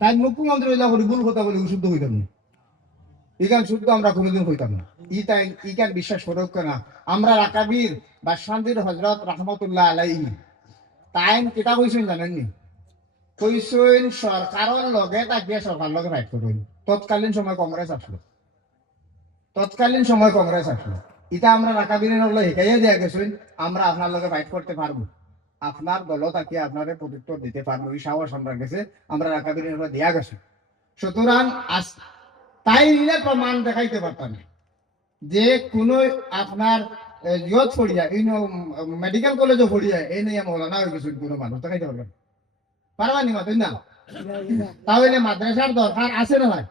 তাই মুখ্যমন্ত্রী ভুল কথা বলে শুদ্ধ হইতাম না, ইগান শুদ্ধ আমরা কোনোদিন হইতাম না। তাই ইগান বিশ্বাস করুক না। আমরা রাকাবির বা শান্তির হজরত রহমতুল্লাহ আলাইহি তাই কিতা কইছেন জানেননি? কইছেন সরকারের লগে তাকিয়ে সরকার লগে ফাইট করবেন। তৎকালীন সময় কংগ্রেস আসলো, ইটা আমরা রাকাবিরের হলো শিখাইয়া দিয়া গেছেন, আমরা আপনার লগে ফাইট করতে পারবো, আপনার দল তাকিয়ে আপনারে প্রত্যুত্তর দিতে পারবো, এই সাহস আমরা গেছে, আমরা রাকাবিরের হলো দিয়া গেছে। সুতরাং তাই নিলে প্রমাণ দেখাইতে পারতাম যে কোন আপনার ইয়ত পড়িয়া এই মেডিকেল কলেজও পড়িয়া এই নিয়ে মৌলানা হয়ে গেছেন কোনো মানুষ দেখাইতে পারবেন পারবানি মাতুন না। তাহলে মাদ্রাসার দরকার আছে না ভাই?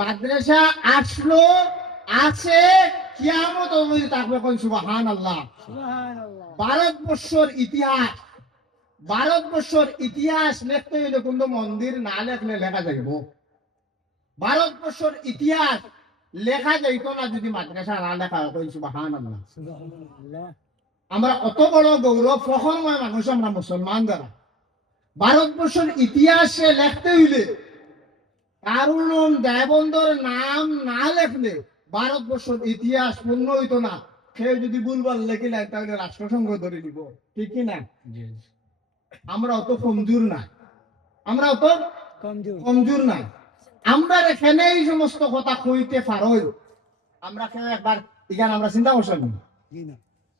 মাদ্রাসা আসলো, আছে, কিয়ামত অবধি থাকবে। কোন সুবহানাল্লাহ। ভারতবর্ষের ইতিহাস লিখতে হইলে কিন্তু মন্দির না লেখলে লেখা যাইব। ভারতবর্ষের ইতিহাস লেখা যাইত না যদি মাদ্রাসা না লেখা হয়। কোন সুবহানাল্লাহ। আমরা অত বড় গৌরব প্রখরময় মানুষ আমরা মুসলমান দ্বারা। ভারতবর্ষের ইতিহাসে লিখতে হইলে কারুন দেবন্দর নাম না লেখলে ভারতবর্ষের ইতিহাস পূর্ণ হইতো না। কেউ যদি ভুলবার লেখিলেন তাহলে রাষ্ট্রসংঘ ধরে নিব, ঠিক কি না? আমরা অত কমজোর না, আমরা এখানে এই সমস্ত কথা কইতে পারই। আমরা কেউ একবার এখানে আমরা চিন্তা করছি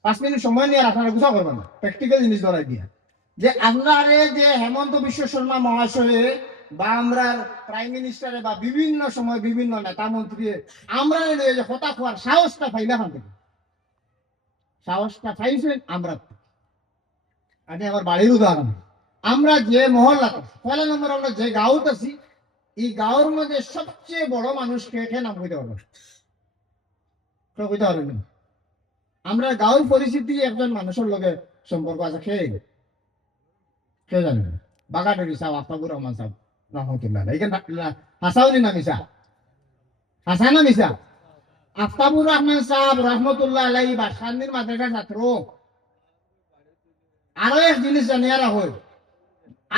5 মিনিট সময় নিয়ে আপনারা গুছা করবেন না, প্র্যাকটিক্যাল জিনিস ধরাই দিয়া যে আপনারে যে হেমন্ত বিশ্ব শর্মা মহাশয়ে বা আমরা প্রাইম মিনিস্টারে বা বিভিন্ন সময় বিভিন্ন নেতা মন্ত্রী আমরা যে কথা খোয়ার সাহসটা পাইলে খান থেকে সাহসটা পাইছেন আমরা। আমি আমার বাড়ির উদাহরণ, আমরা যে মহল্লাতে পয়লা নম্বর আমরা যে গাঁওতে আছি, এই গাঁওর মধ্যে সবচেয়ে বড় মানুষ কে নাম কইতে পারবেন? আমরা গাঁওর পরিস্থিতি একজন মানুষের লগে সম্পর্ক আছে, কে জানেন? বাগাডুরি সাহেব, আফতাবুর রহমান সাহেব রহমতুল্লাহ। এখানে হাসাউনি না মিশা? হাসা না মিশা? আফতাবুর রহমান সাহেব রহমতুল্লাহ আলাইহি বাসান্দির মাদ্রাসার ছাত্র। আরো এক জিনিস জানিয়া রাখো,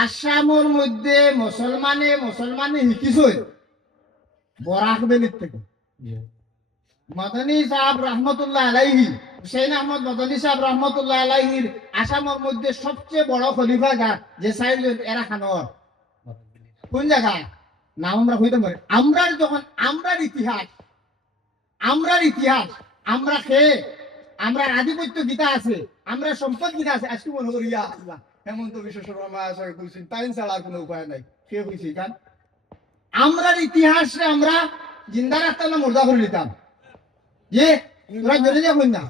আসামের মধ্যে মুসলমানে শিকিছই বরাক বেলির থেকে। মদনী সাহেব রহমতুল্লাহ আলাইহি, হুসেইন আহমদ মদনী সাহেব রহমতুল্লাহ আলাইহির আসামের মধ্যে সবচেয়ে বড় খলিফা গা যে সাইল এরা খানোর কোন জায়গায় নাম আমরা হইতে পারি। আমরার যখন আমরার ইতিহাস আমরা খেয়ে আমরা আধিপত্য গীতা আছে, আমরা সম্পদ গীতা আছে। আজকে মনে করি আল্লাহ হেমন্ত বিশ্ব শর্মা কইছেন তাই ছাড়া কোনো উপায় নাই, কে কইছি কান? আমরার ইতিহাসে আমরা জিন্দা রাখতাম না মুর্দা করে নিতাম? যে তোরা জেনে যাবেন না,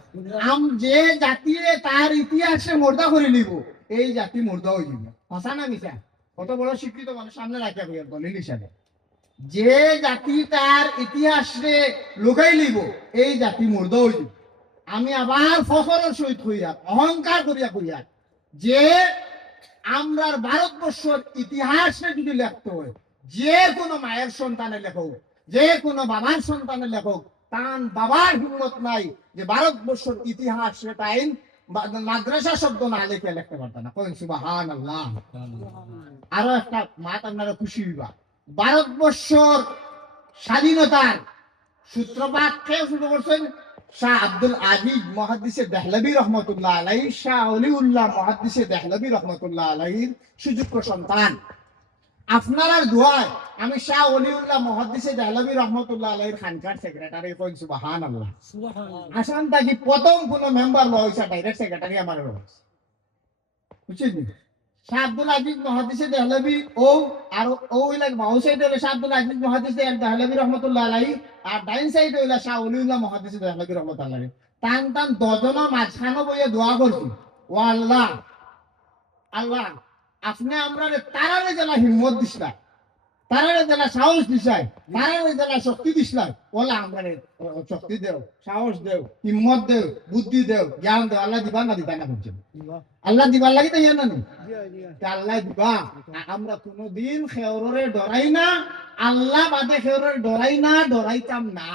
যে জাতি তার ইতিহাসে মুর্দা করে নিব, এই জাতি মুর্দা হয়ে যাবে। হাসা না মিশা? কত বড় শিক্ষিত মানুষ সামনে রাখিয়া কইয়া দলিল হিসাবে, যে জাতি তার ইতিহাসে লুকাই লিব এই জাতি মুর্দা হয়ে যাবে। আমি আবার ফখরের সহিত হইয়া অহংকার করিয়া যে আমরার ভারতবর্ষের ইতিহাসে যদি লেখতে হয়, যে কোনো মায়ের সন্তানে লেখক, যে কোনো বাবার সন্তানে লেখক, তার বাবার হিম্মত নাই যে ভারতবর্ষের ইতিহাস তাই মাদ্রাসা শব্দ না লিখে লিখতে পারত না। কোন সুবহানাল্লাহ। আরো একটা মাত আপনারা খুশি হইবা, ভারতবর্ষের স্বাধীনতার সূত্রপাত কে শুরু করছেন? শাহ আব্দুল আজিজ মুহাদ্দিসে দেহলভী রহমতুল্লাহ আলাইহি, শাহ ওলিউল্লাহ মুহাদ্দিসে দেহলভী রহমতুল্লাহ আলাইহির সুযোগ্য সন্তান। আপনার দোয়ায় আমি শাহ ওলিউল্লাহ মুহাদ্দিসে দেহলভী রহমতুল্লাহ আলাইহির খানকার সেক্রেটারি। কোন সুবহানাল্লাহ। আসাম থাকি প্রথম কোন মেম্বার লইছে ডাইরেক্ট সেক্রেটারি আমার রয়েছে, বুঝছেন? শাহ আব্দুল আজিজ মুহাদ্দিসে দেহলভী ও আর ও লাগ মাউসাইড হলো শাহ আব্দুল আজিজ মুহাদ্দিসে দেহলভী রহমতুল্লাহ আলাইহি, আর ডাইন সাইড হইলা শাহ ওলিউল্লাহ মুহাদ্দিসে দেহলভী রহমতুল্লাহ আলাইহি। টান দজনের মাঝখানে বইয়া দোয়া করছি, ও আল্লাহ আপনি আমরা তারারে জেলা হিম্মত দিসলা, তারারে জেলা সাহস দিছাই, তারারে জেলা শক্তি দিসলা। ওলা আমরা শক্তি দেও, সাহস দেও, হিম্মত দেও, বুদ্ধি দেও, জ্ঞান দেও। আল্লাহ দিবা না দিবা না বুঝছেন? আল্লাহ দিবার লাগি তাই না? আল্লাহ দিবা। আমরা কোনদিন খেওরে ডরাই না, আল্লাহ বাদে খেওরে ডরাই না, ডরাইতাম না।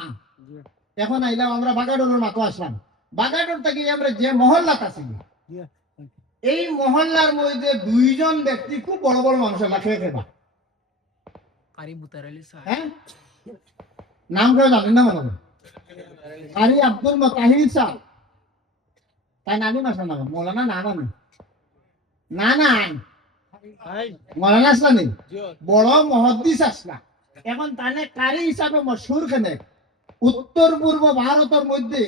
এখন আইলাম আমরা বাগাডোরের মাথা আসলাম। বাগাডোর থেকে আমরা যে মহল্লাত আছি, এই মহল্লার মধ্যে 2 জন ব্যক্তি খুব বড় বড় মানুষ খেয়ে খেবা। হ্যাঁ নাম কেউ জানেন না মনে হয় কারি আব্দুল মোতাহির সাহ তাই নানি মাসা নাম মৌলানা না নানি না না মৌলানা আসলানি বড় মহাদ্দিস আসলা এখন তানে কারি হিসাবে মশহুর কেনে উত্তর পূর্ব ভারতের মধ্যে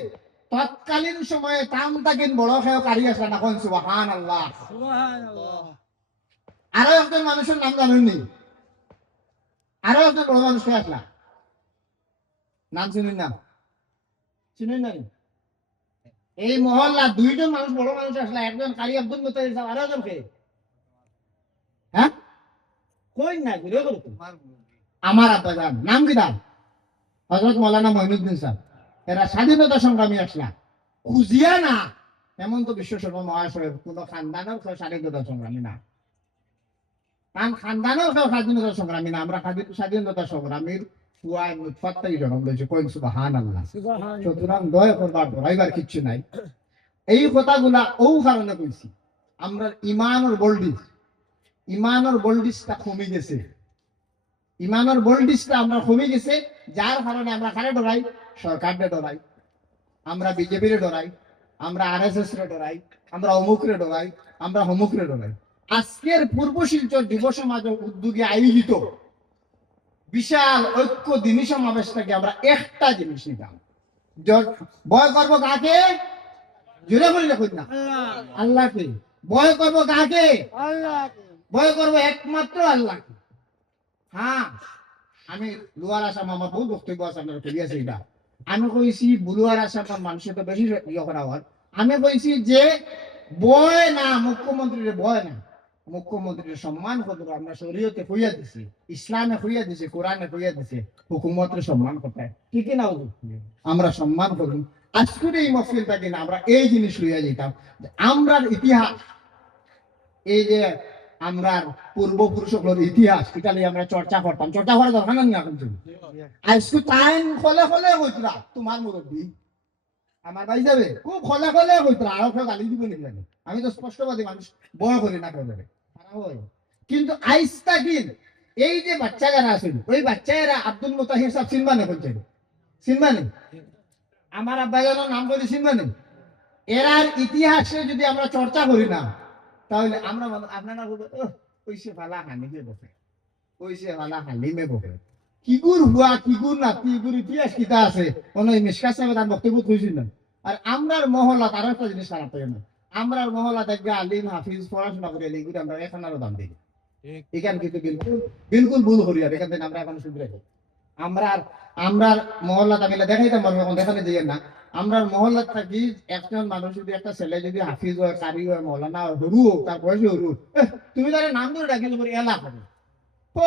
তৎকালীন সময়ে তাম তাকিন বড় খেয়ে কারি আসলা না কোন সুবহানাল্লাহ আরো একজন মানুষের নাম জানেননি আরো একজন বড় মানুষ কে আসলা নাম চিনেন না চিনেন না এই মহল্লা দুইজন মানুষ বড় মানুষ আসলা একজন কারি আব্দুল মোতাহির সাহেব আরো একজন কে হ্যাঁ কই না ঘুরে গেল আমার আব্বা জান নাম কি নাম হযরত মাওলানা মঈনুদ্দিন সাহেব এরা স্বাধীনতা সংগ্রামী আসলা খুঁজিয়া না এমন তো বিশ্ব সর্ব মহাশয়ের কোন খানদানের কেউ স্বাধীনতা সংগ্রামী না কারণ খানদানের কেউ স্বাধীনতা সংগ্রামী না আমরা স্বাধীনতা সংগ্রামীর ফুয়ায় মুতফাত্তাই জন্ম লইছে কইন সুবহানাল্লাহ সুতরাং দয়া করবার ডরাইবার কিচ্ছু নাই এই কথাগুলা ও কারণে কইছি আমরা ইমানের বোল্ডিসটা কমে গেছে ইমানের বোল্ডিসটা আমরা কমে গেছে যার কারণে আমরা কারে ডরাই সরকারকে ডরাই আমরা বিজেপিরে ডরাই আমরা আরএসএস রে ডরাই আমরা অমুকরে ডরাই আমরা হমুকরে ডরাই আজকের পূর্ব শিলচর যুব সমাজ উদ্যোগে আয়োজিত বিশাল ঐক্য দিনী সমাবেশটাকে আমরা একটা জিনিস নিতাম ভয় করবো কাকে জোরে বলি দেখুন না আল্লাহকে ভয় করবো কাকে ভয় করবো একমাত্র আল্লাহকে হ্যাঁ আমি লোয়ার আসাম আমার বহু বক্তব্য আছে আপনারা করিয়াছে এটা আমি কইছি বুলুয়ার আসাম মানুষের তো বেশি ইয়ে করা হয় আমি কইছি যে ভয় না মুখ্যমন্ত্রীর ভয় না মুখ্যমন্ত্রীর সম্মান করবো আমরা শরীয়তে হইয়া দিছি ইসলামে হইয়া দিছি কোরআনে হইয়া দিছে হুকুমতের সম্মান করতে ঠিক না আমরা সম্মান করব আজকের এই মহফিলটাকে না আমরা এই জিনিস লইয়া যেতাম আমরার ইতিহাস এই যে আমরা পূর্বপুরুষগুলোর ইতিহাস এটা নিয়ে আমরা চর্চা করতাম চর্চা করা দরকার না এখন আজকে টাইম খোলে খোলে হইতরা তোমার মুরব্বী আমার ভাই যাবে খুব খোলে খোলে হইতরা আরো কেউ গালি দিব নাকি আমি তো স্পষ্টবাদী মানুষ বড় করি না কেউ যাবে কিন্তু আইসটা কি এই যে বাচ্চা যারা আছে ওই বাচ্চারা আব্দুল মোতাহির সাহেব চিনবানে বলছে চিনবানে আমার আব্বা জানার নাম বলি চিনবানে এরার ইতিহাসে যদি আমরা চর্চা করি না তাহলে আমরা আপনারা ওইসে ভালা হানিমে বসে ওইসে ভালা হালিমে বসে কিগুর হুয়া কিগুর না কিগুর ইতিহাস কিতা আছে কোনো মিশকা সাহেব তার বক্তব্য কইছিল না আর আমরার মহল্লা তার একটা জিনিস খারাপ হয় না আমরার মহল্লা দেখবে আলিম হাফিজ পড়াশোনা করে এগুলো আমরা এখন আরো দাম দিই এখান কিন্তু বিলকুল ভুল করি আর এখান থেকে আমরা এখন শুধরে আমরা মহল্লা তামিলে দেখাইতাম পারবো এখন দেখানে দিয়ে না আমরা মহল্লা থাকি একজন মানুষ যদি একটা ছেলে যদি হাফিজ হয় কারি হয় মহল্লা হরু হোক তার বয়সে হরু তুমি তার নাম ধরে ডাকি তোমার এলা হবে ও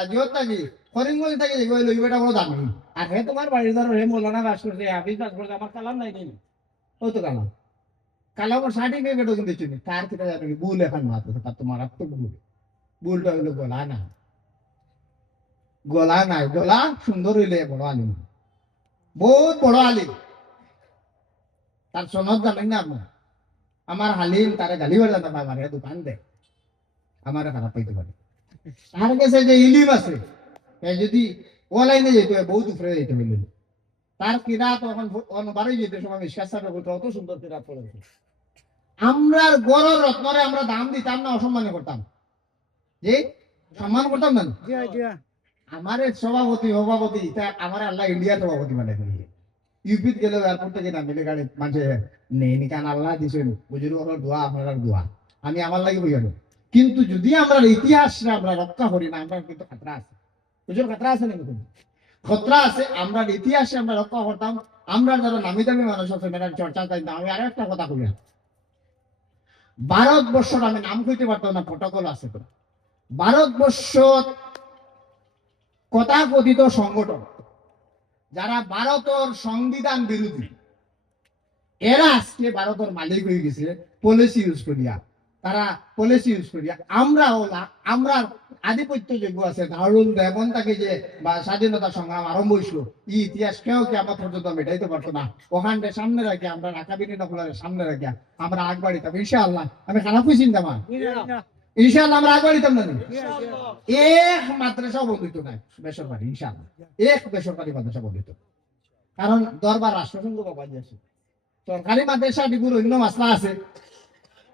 আজিও থাকি করিমগঞ্জ থাকি লইবেটা বড় দামি আর হে তোমার বাড়ির ধরো হে মৌলানা বাস করছে হাফিজ বাস করছে আমার কালাম নাই নেই ও তো কালাম কালামের সার্টিফিকেটও কিন্তু চিনি তার কিটা জানি ভুল এখন মাত্র তার তো মারাত্মক ভুলটা হইলো গলা নাই গলা সুন্দর হইলে বড় আলিম বহুত বড় আলিম তার সনদ জানেন না আপনার আমার হালিম তারে গালি হয়ে যেতে পারে দোকান দেয় আমার খারাপ পাইতে পারে তার কাছে যে ইলিম আছে যদি অনলাইনে যেতে হয় বহুত উপরে যেতে হইল তার কিরাত এখন বারোই যেতে সময় বিশ্বাস অত সুন্দর কিরাত পড়েছে আমরা গড় রত্নরে আমরা দাম দিতাম না অসম্মান করতাম যে সম্মান করতাম না আমার সভাপতি আমার আল্লাহ ইন্ডিয়ার সভাপতি মানে ইউপিত গেলে এয়ারপোর্ট থেকে নামিলে গাড়ি মানুষে নেই কারণ আল্লাহ দিছেন বুঝুর দোয়া আপনার দোয়া আমি আমার লাগে বুঝাল কিন্তু যদি আমরা ইতিহাসটা আমরা রক্ষা করি না আমরা কিন্তু খাতরা আছে বুঝুর খাতরা আছে নাকি খতরা আছে আমরা ইতিহাসে আমরা রক্ষা করতাম আমরা যারা নামি দামি মানুষ আছে মেয়েটার চর্চা চাইতাম আমি আরো একটা কথা কই ভারতবর্ষের আমি নাম কইতে পারতাম না প্রটোকল আছে তো ভারতবর্ষ কথাকথিত সংগঠন যারা ভারতের সংবিধান বিরোধী এরা আজকে ভারতের মালিক হয়ে গেছে পলিসি ইউজ করিয়া তারা পলিসি ইউজ করিয়া আমরা আধিপত্য যোগ্য আছে দারুণ দেবন তাকে যে বা স্বাধীনতা সংগ্রাম আরম্ভ হয়েছিল এই ইতিহাস কেউ কি আমার পর্যন্ত মেটাইতে পারতো না ওখানটা সামনে রাখি আমরা ঢাকা বিনিয়োগের সামনে রাখি আমরা আগ বাড়িতাম ইনশাআল্লাহ আমি খারাপ চিন্তা মা ইনশাআল্লাহ আমরা আগে দিতাম না এক মাদ্রাসা বন্ধিত নাই বেসরকারি ইনশাআল্লাহ এক বেসরকারি মাদ্রাসা বন্ধিত কারণ দরবার রাষ্ট্রসংঘ বাবা আছে সরকারি মাদ্রাসা ডিগুর অন্য মাসলা আছে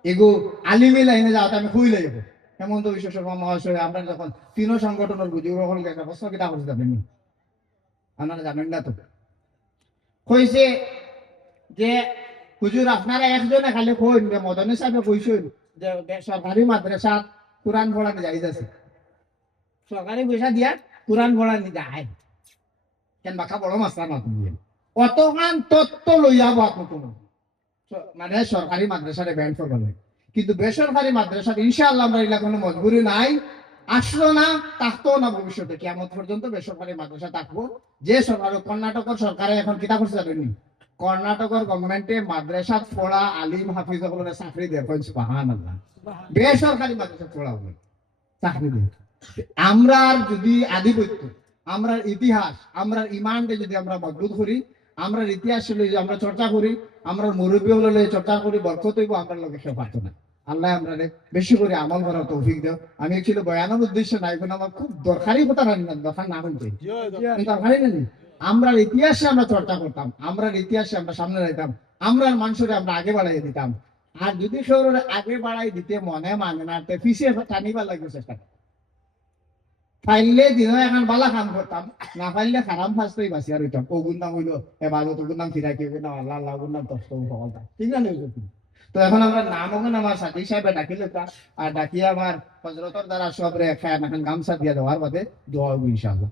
এগো আলিমে লাইনে যাওয়াতে আমি খুই লাগবো হেমন্ত বিশ্ব শর্মা মহাশয় আমরা যখন তিন সংগঠনের বুঝি সকলকে একটা প্রশ্ন কিতা করতে যাবেন আপনারা জানেন না তো কইছে যে হুজুর আপনারা একজনে খালি কইন যে মদনী সাহেব কইছেন যে সরকারি মাদ্রাসা কোরআন পড়ানো যাইজ আছে সরকারি পয়সা দিয়া কোরআন পড়ানি যায় কেন বাকা বড় মাস্টার না তুমি অতখান তত্ত্ব লইয়া কোনো মানে সরকারি মাদ্রাসারে ব্যান্ড করবে কিন্তু বেসরকারি মাদ্রাসা ইনশাআল্লাহ আমরা এগুলা কোনো মজবুরি নাই আসলো না থাকতেও না ভবিষ্যতে কিয়ামত পর্যন্ত বেসরকারি মাদ্রাসা থাকবো যে সরকার কর্ণাটকের সরকারে এখন কিতা করছে জানেননি কর্ণাটকের গভর্নমেন্টে মাদ্রাসা পড়া আলিম হাফিজ সকলের চাকরি দেয় সুবহানাল্লাহ বেসরকারি মাদ্রাসা পড়া হবে চাকরি দেয় আমরা যদি আধিপত্য আমরা ইতিহাস আমরা ইমানকে যদি আমরা মজবুত করি আমরা ইতিহাস যদি আমরা চর্চা করি আমরা মুরব্বী হলে চর্চা করি বরকত হইব আমরা লোকের কেউ পারতো না আল্লাহ আমরা বেশি করে আমল করার তৌফিক দেও আমি অ্যাকচুয়ালি বয়ানের উদ্দেশ্য নাই কোনো আমার খুব দরকারি কথা জানি না দরকার না হইতে দরকারি নেই আমরা ইতিহাসে আমরা চর্চা করতাম আমরা ইতিহাসে আমরা সামনে রাখতাম আমরা মানুষের আমরা আগে বাড়াই দিতাম আর যদি শহরের আগে বাড়াই দিতে মনে মানে না পিছিয়ে টানিবার লাগবে চেষ্টা ফাইলে দিন এখন বালা কাম করতাম না ফাইলে খারাপ ফার্স্টই বাসি আর হইতাম ওগুন নাম হইলো এবাদত ওগুন নাম ফিরাই কেউ না আল্লাহ আল্লাহ ওগুন নাম তস্ত সকলটা ঠিক না নেই তো এখন আমরা নাম ওখানে আমার সাথী সাহেবে ডাকিলে আর ডাকিয়ে আমার হজরতর দ্বারা সব রে এখন গামছা দিয়ে দেওয়ার বাদে দোয়া ইনশাআল্লাহ